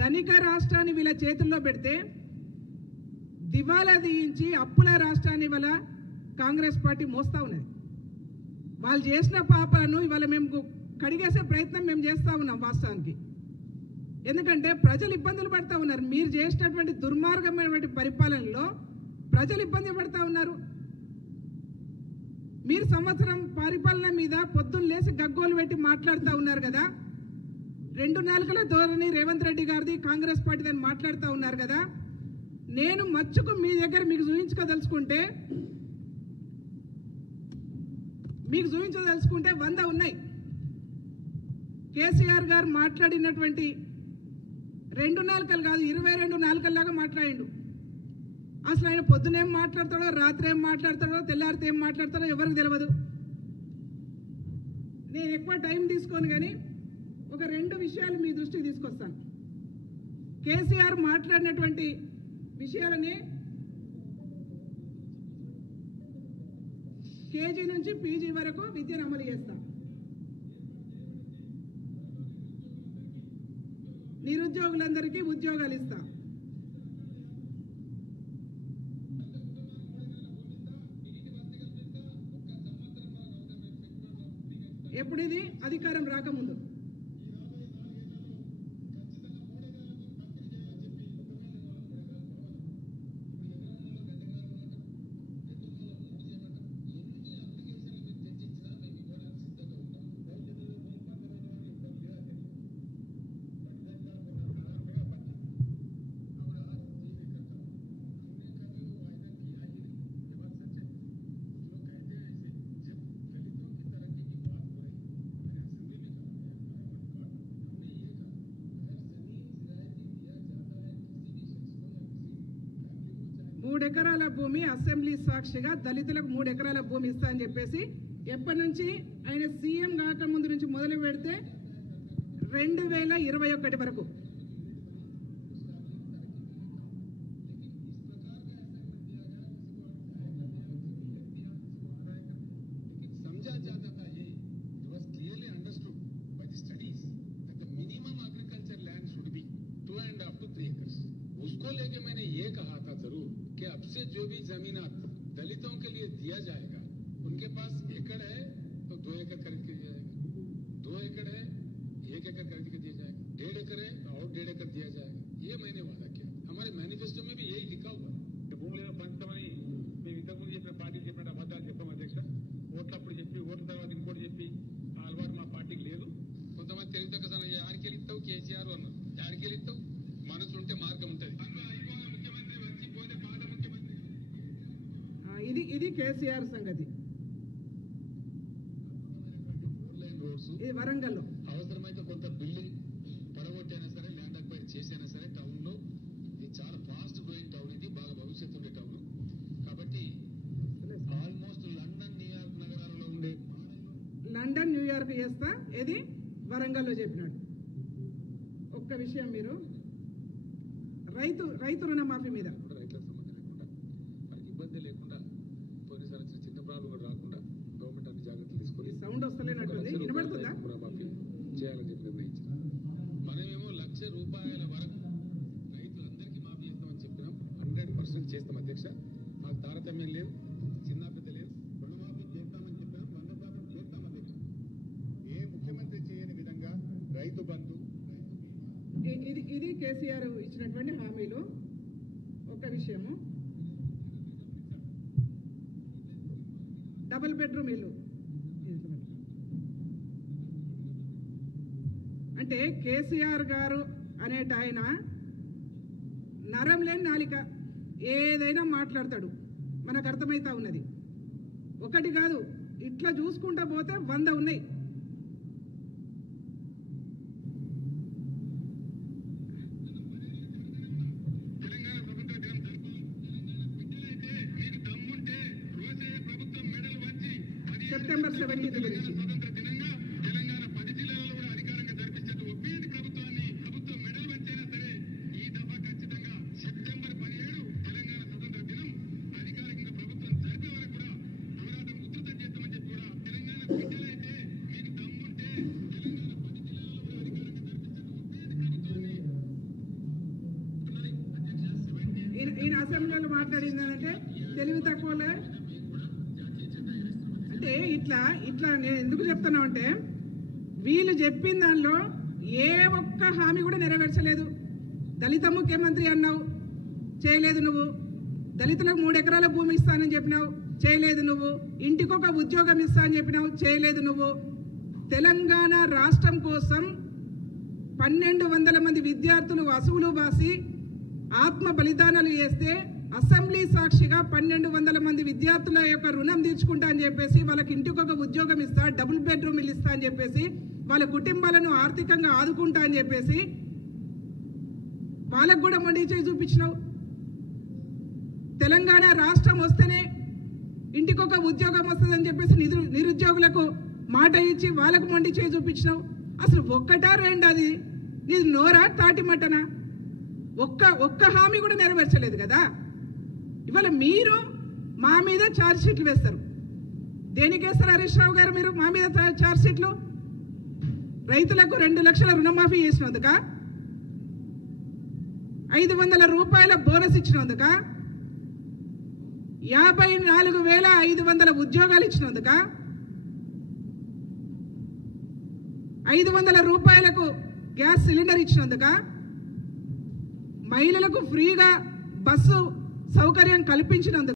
ధనిక రాష్ట్రాన్ని వీళ్ళ చేతుల్లో పెడితే దివాలా తీయించి అప్పుల రాష్ట్రాన్ని ఇవాళ కాంగ్రెస్ పార్టీ మోస్తా ఉన్నది. వాళ్ళు చేసిన పాపాలను ఇవాళ మేము కడిగేసే ప్రయత్నం మేము చేస్తూ ఉన్నాం వాస్తవానికి. ఎందుకంటే ప్రజలు ఇబ్బందులు పడుతూ ఉన్నారు. మీరు చేసినటువంటి దుర్మార్గమైనటువంటి పరిపాలనలో ప్రజలు ఇబ్బంది పడుతూ ఉన్నారు. మీరు సంవత్సరం పరిపాలన మీద పొద్దున్న లేసి గగ్గోలు పెట్టి మాట్లాడుతూ ఉన్నారు కదా. 2 నాలుకల ధోరణి రేవంత్ రెడ్డి గారిది కాంగ్రెస్ పార్టీ దాన్ని మాట్లాడుతూ ఉన్నారు కదా. నేను మచ్చుకు మీ దగ్గర మీకు చూపించదలుచుకుంటే 100 ఉన్నాయి. కేసీఆర్ గారు మాట్లాడినటువంటి 2 నాలుకలు కాదు 22 నాలుకల్లాగా మాట్లాడిండు. అసలు ఆయన పొద్దునేం మాట్లాడతాడో, రాత్రి ఏం మాట్లాడతాడో, తెల్లారితే ఏం మాట్లాడతాడో ఎవరికి తెలియదు. నేను ఎక్కువ టైం తీసుకోను కానీ ఒక 2 విషయాలు మీ దృష్టికి తీసుకొస్తాను. కేసీఆర్ మాట్లాడినటువంటి విషయాలని కేజీ నుంచి పీజీ వరకు విద్యను అమలు చేస్తాం. నిరుద్యోగులందరికీ ఉద్యోగాలు ఇస్తాం. ఎప్పుడు ఇది అధికారం రాకముందు. ఎకరాల భూమి అసెంబ్లీ సాక్షిగా దళితులకు 3 ఎకరాల భూమి ఇస్తా అని చెప్పేసి ఎప్పటి నుంచి ఆయన సీఎం కాక ముందు నుంచి మొదలు పెడితే 2021 వరకు अब से जो भी जमीनात दलितों के लिए दिया जाएगा, उनके पास एकड़ है तो 2 एकड़ खरीद के दिया जाएगा, 2 एकड़ है 1 एकड़ खरीद के दिया जाएगा, 1.5 एकड़ है तो और 1.5 एकड़ दिया जाएगा. ये मैंने वादा किया. हमारे मैनिफेस्टो में भी यही लिखा हुआ है. భూములను పంచమని మేము ఇంతకుముందు చెప్పిన పార్టీలు చెప్పిన అబద్ధాలు చెప్పాం అధ్యక్ష. ఓట్లప్పుడు చెప్పి ఓట్ల తర్వాత ఇంకోటి చెప్పి ఆ అలవాటు మా పార్టీకి లేదు. కొంతమంది తెలివితేటలు యాడికెళ్ళి ఇస్తావు కేసీఆర్ అన్నారు. యాడికెళ్ళి ఇస్తావు? మనసు ఉంటే మార్గం ఉంటుంది. ఇది కేసీఆర్ సంగతి. ఇది వరంగల్లో అవసరమైతే కొంత బిల్డింగ్ పడగొట్టైనా సరే, ల్యాండ్ అక్వైర్ చేసైనా సరే, టౌన్ లో ఇది చాలా ఫాస్ట్ గ్రోయింగ్ టౌన్, ఇది బాగా భవిష్యత్తు ఉండే టౌన్. కాబట్టి ఆల్మోస్ట్ లండన్ న్యూయార్క్ నగరాలలో ఉండే లండన్ న్యూయార్క్ చేస్తా ఇది వరంగల్లో చెప్పినాడు. ఒక్క విషయం, మీరు రైతు రుణమాఫీ మీద రైతులకు సంబంధం లేకుండా మనకి ఇబ్బంది లేకుండా పోయినసారి చిన్న ప్రాబ్లం కూడా రాకుండా గవర్నమెంట్ అన్ని జాగ్రత్తలు తీసుకొని సౌండ్ వస్తలేనట్టుంది, వినబడుతుందా? రుణమాఫీ చేయాలని చెప్పి నిర్ణయించాం. మనమేమో ₹1,00,000 వరకు రైతులందరికీ మాఫీ చేస్తామని చెప్పినాం. 100% చేస్తాం అధ్యక్ష. మాకు తారతమ్యం లేదు, చిన్న పెద్ద లేదు. రుణమాఫీ చేస్తామని చెప్పినాం, 100% చేస్తాం అధ్యక్ష. ఏ ముఖ్యమంత్రి చేయని విధంగా రైతు బంధు, ఇది కేసీఆర్ ఇచ్చినటువంటి హామీలు. ఒక విషయము, డబుల్ బెడ్రూమ్ ఇల్లు. అంటే కేసీఆర్ గారు అనేట ఆయన నరం లేని నాలిక, ఏదైనా మాట్లాడతాడు, మనకు అర్థమవుతా ఉన్నది. ఒకటి కాదు, ఇట్లా చూసుకుంటా పోతే 100 ఉన్నాయి. సెప్టెంబర్ 7 గురించి ఈయన అసెంబ్లీలో మాట్లాడింది అంటే తెలివి తక్కువలే అంటే ఇట్లా ఇట్లా నేను ఎందుకు చెప్తున్నా అంటే వీళ్ళు చెప్పిన దానిలో ఏ ఒక్క హామీ కూడా నెరవేర్చలేదు. దళిత ముఖ్యమంత్రి అన్నావు, చేయలేదు నువ్వు. దళితులకు 3 ఎకరాల భూమి ఇస్తానని చెప్పినావు, చేయలేదు నువ్వు. ఇంటికొక ఉద్యోగం ఇస్తా అని చెప్పినావు, చేయలేదు నువ్వు. తెలంగాణ రాష్ట్రం కోసం 1200 మంది విద్యార్థులు అసువులు బాసి ఆత్మ బలిదానాలు చేస్తే అసెంబ్లీ సాక్షిగా 1200 మంది విద్యార్థుల యొక్క రుణం తీర్చుకుంటా అని చెప్పేసి వాళ్ళకి ఇంటికొక ఉద్యోగం ఇస్తా, డబుల్ బెడ్రూమ్ ఇల్లు ఇస్తా అని చెప్పేసి వాళ్ళ కుటుంబాలను ఆర్థికంగా ఆదుకుంటా అని చెప్పేసి వాళ్ళకు కూడా మొండి చేయి చూపించినావు. తెలంగాణ రాష్ట్రం వస్తేనే ఇంటికొక ఉద్యోగం వస్తుందని చెప్పేసి నిరుద్యోగులకు మాట ఇచ్చి వాళ్ళకు మొండి చేయి చూపించినావు. అసలు ఒక్కటా రెండా అది నీది నోరా తాటి మటనా? ఒక్క హామీ కూడా నెరవేర్చలేదు కదా. ఇవాళ మీరు మా మీద ఛార్జ్ షీట్లు వేస్తారు. దేనికి వేస్తారు హరీష్ రావు గారు మీరు మా మీద ఛార్జ్ షీట్లు? రైతులకు 2 లక్షల రుణమాఫీ చేసినందుక, 500 రూపాయల బోనస్ ఇచ్చినందుక, 54,500 ఉద్యోగాలు ఇచ్చినందుక, 500 రూపాయలకు గ్యాస్ సిలిండర్ ఇచ్చినందుక, మహిళలకు ఫ్రీగా బస్సు సౌకర్యం కల్పించినందుకు